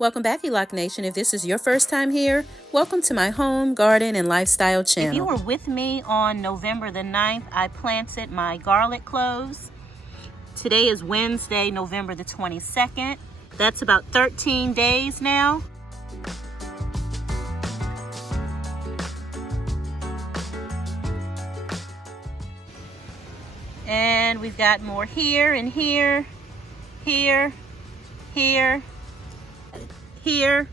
Welcome back, Elock Nation. If this is your first time here, welcome to my home, garden, and lifestyle channel. If you were with me on November the 9th, I planted my garlic cloves. Today is Wednesday, November the 22nd. That's about 13 days now. And we've got more here and here, here, here, here.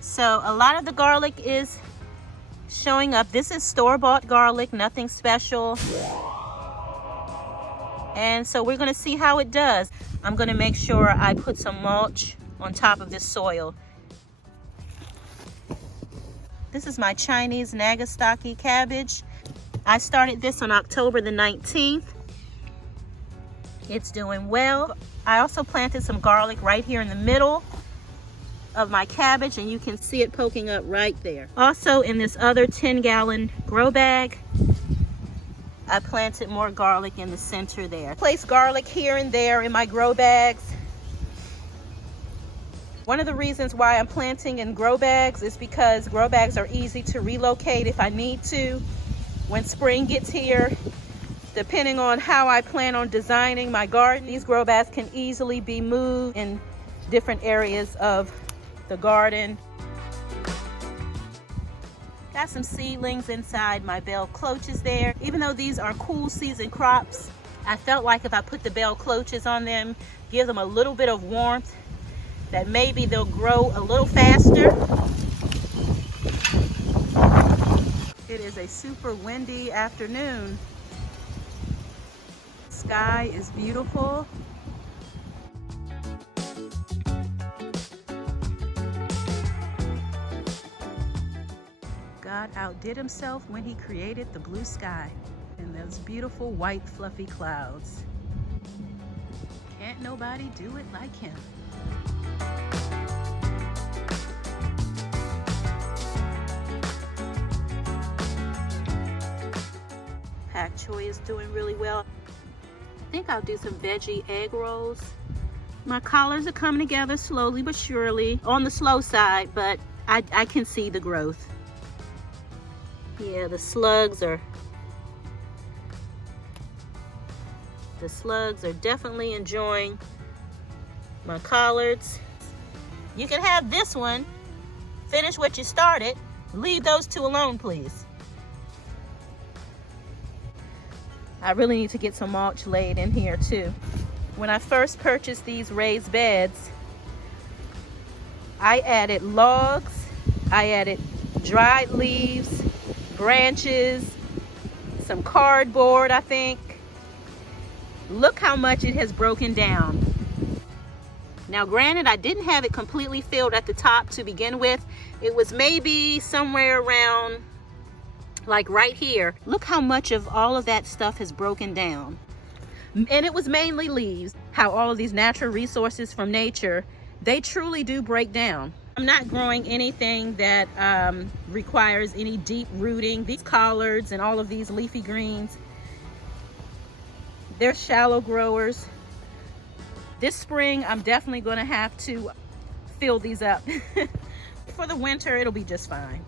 So a lot of the garlic is showing up. This is store-bought garlic, nothing special. And so we're going to see how it does. I'm going to make sure I put some mulch on top of this soil. This is my Chinese Nagasaki cabbage. I started this on October the 19th. It's doing well. I also planted some garlic right here in the middle of my cabbage, and you can see it poking up right there. Also in this other 10-gallon grow bag, I planted more garlic in the center there. Place garlic here and there in my grow bags. One of the reasons why I'm planting in grow bags is because grow bags are easy to relocate if I need to. When spring gets here, depending on how I plan on designing my garden, these grow bags can easily be moved in different areas of the garden. Got some seedlings inside my bell cloches there. Even though these are cool season crops, I felt like if I put the bell cloches on them, give them a little bit of warmth, that maybe they'll grow a little faster. It is a super windy afternoon. Sky is beautiful. God outdid himself when he created the blue sky and those beautiful white fluffy clouds. Can't nobody do it like him. Pak choy is doing really well. I think I'll do some veggie egg rolls. My collards are coming together slowly but surely. On the slow side, but I can see the growth. Yeah, the slugs are definitely enjoying my collards. You can have this one, finish what you started. Leave those two alone, please. I really need to get some mulch laid in here too. When I first purchased these raised beds, I added logs, I added dried leaves, branches, some cardboard, I think. Look how much it has broken down. Now granted, I didn't have it completely filled at the top to begin with. It was maybe somewhere around like right here. Look how much of all of that stuff has broken down. And it was mainly leaves. How all of these natural resources from nature, they truly do break down. I'm not growing anything that requires any deep rooting. These collards and all of these leafy greens, they're shallow growers. This spring, I'm definitely gonna have to fill these up. For the winter, it'll be just fine.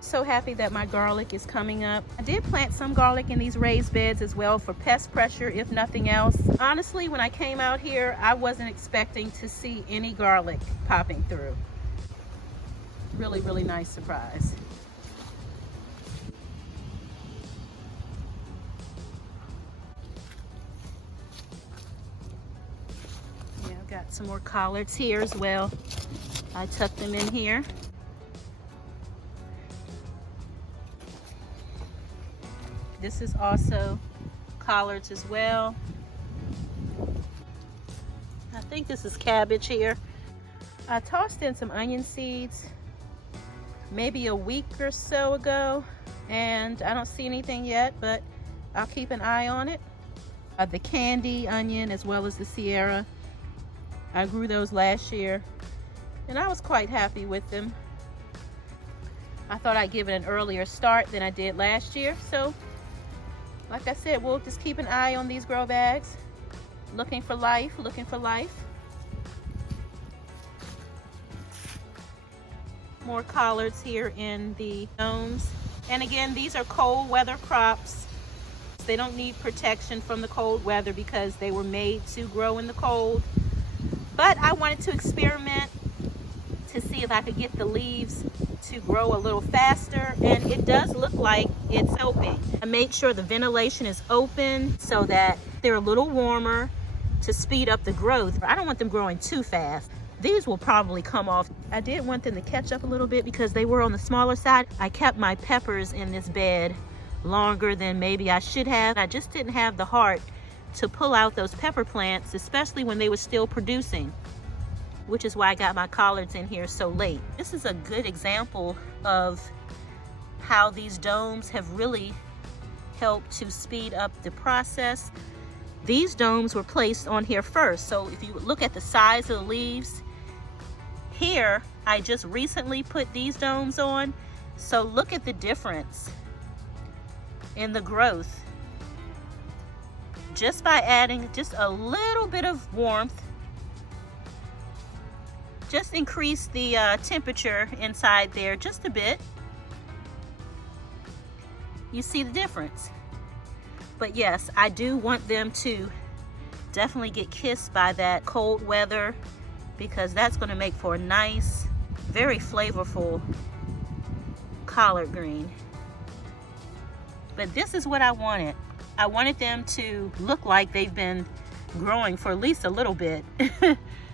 So happy that my garlic is coming up. I did plant some garlic in these raised beds as well for pest pressure, if nothing else. Honestly, when I came out here, I wasn't expecting to see any garlic popping through. Really, really nice surprise. Yeah, I've got some more collards here as well. I tucked them in here. This is also collards as well. I think this is cabbage here. I tossed in some onion seeds maybe a week or so ago, and I don't see anything yet, but I'll keep an eye on it. The candy onion as well as the Sierra, I grew those last year and I was quite happy with them. I thought I'd give it an earlier start than I did last year, so Like I said, we'll just keep an eye on these grow bags. Looking for life, looking for life. More collards here in the domes. And again, these are cold weather crops. They don't need protection from the cold weather because they were made to grow in the cold. But I wanted to experiment to see if I could get the leaves to grow a little faster, and it does look like it's helping. I made sure the ventilation is open so that they're a little warmer to speed up the growth. I don't want them growing too fast. These will probably come off. I did want them to catch up a little bit because they were on the smaller side. I kept my peppers in this bed longer than maybe I should have. I just didn't have the heart to pull out those pepper plants, especially when they were still producing, which is why I got my collards in here so late. This is a good example of how these domes have really helped to speed up the process. These domes were placed on here first. So if you look at the size of the leaves, here I just recently put these domes on. So look at the difference in the growth. Just by adding just a little bit of warmth, just increase the temperature inside there just a bit. You see the difference. But yes, I do want them to definitely get kissed by that cold weather, because that's going to make for a nice, very flavorful collard green. But this is what I wanted. I wanted them to look like they've been growing for at least a little bit.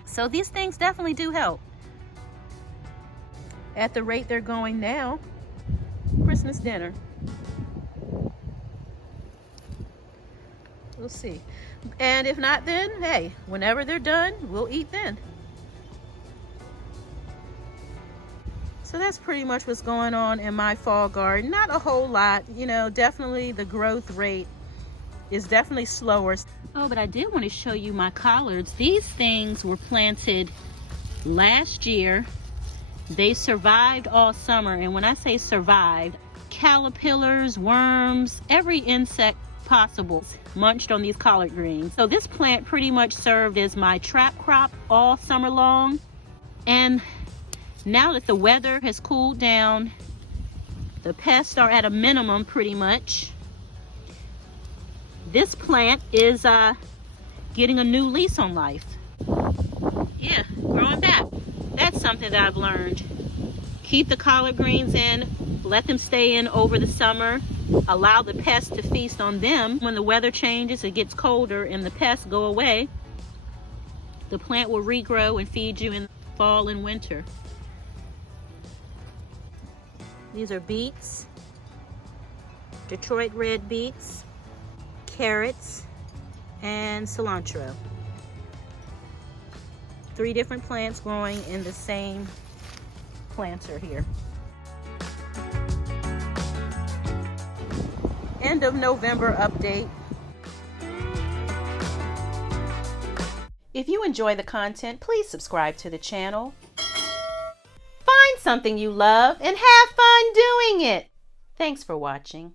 So these things definitely do help. At the rate they're going now, Christmas dinner. We'll see. And if not, then hey, whenever they're done, we'll eat then. So that's pretty much what's going on in my fall garden. Not a whole lot, you know, definitely the growth rate is definitely slower. Oh, but I did want to show you my collards. These things were planted last year. They survived all summer, and when I say survived, caterpillars, worms, every insect possible munched on these collard greens. So this plant pretty much served as my trap crop all summer long. And now that the weather has cooled down, the pests are at a minimum pretty much. This plant is getting a new lease on life. Yeah, growing back. That's something that I've learned. Keep the collard greens in, let them stay in over the summer, allow the pests to feast on them. When the weather changes, it gets colder and the pests go away, the plant will regrow and feed you in fall and winter. These are beets, Detroit red beets, carrots, and cilantro. 3 different plants growing in the same planter here. End of November update. If you enjoy the content, please subscribe to the channel. Find something you love and have fun doing it. Thanks for watching.